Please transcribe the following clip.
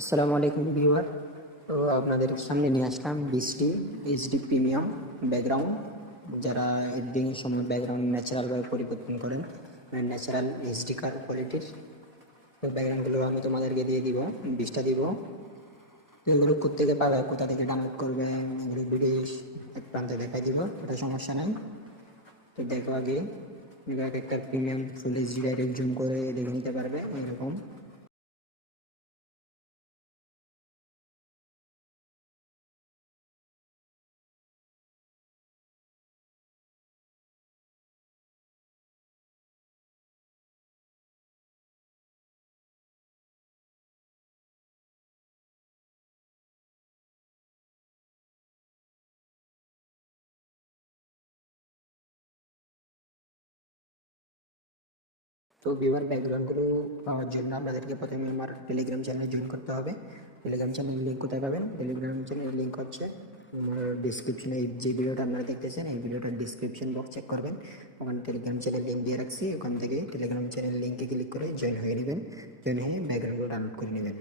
আসসালামু আলাইকুম ভিউয়ার। তো আপনাদের সামনে নিয়ে আসলাম বৃষ্টি এইচডি প্রিমিয়াম ব্যাকগ্রাউন্ড যারা এডিটিংয়ের সময় ব্যাকগ্রাউন্ড ন্যাচারালভাবে পরিবর্তন করেন ন্যাচারাল এইচডি কার কোয়ালিটির তো ব্যাকগ্রাউন্ডগুলো আমি তোমাদেরকে দিয়ে দিব বিশটা দিব। এগুলো কোথেকে পাবে, কোথা থেকে ডাউনলোড করবে, এগুলো ভিডিও এক প্রান্তে দেখাই দিব, ওটা সমস্যা নাই। তো দেখো আগে একটা premium full HD direct zoom করে দেখে নিতে পারবে এরকম তো ভিউয়ার ব্যাকগ্রাউন্ডগুলো পাওয়ার জন্য আপনাদেরকে প্রথমে আমার টেলিগ্রাম চ্যানেল জয়েন করতে হবে। টেলিগ্রাম চ্যানেল লিঙ্ক কোথায় পাবেন? টেলিগ্রাম চ্যানেল লিঙ্ক হচ্ছে আমার ডিসক্রিপশনে এই যে ভিডিওটা আপনারা দেখতেছেন, এই ভিডিওটার ডিসক্রিপশন বক্স চেক করবেন। ওখানে টেলিগ্রাম চ্যানেল লিঙ্ক দিয়ে রাখছি। ওখান থেকে টেলিগ্রাম চ্যানেল লিঙ্কে ক্লিক করে জয়েন হয়ে নেবেন। জয়েন হয়ে ব্যাকগ্রাউন্ডগুলো ডাউনলোড করে নেবেন।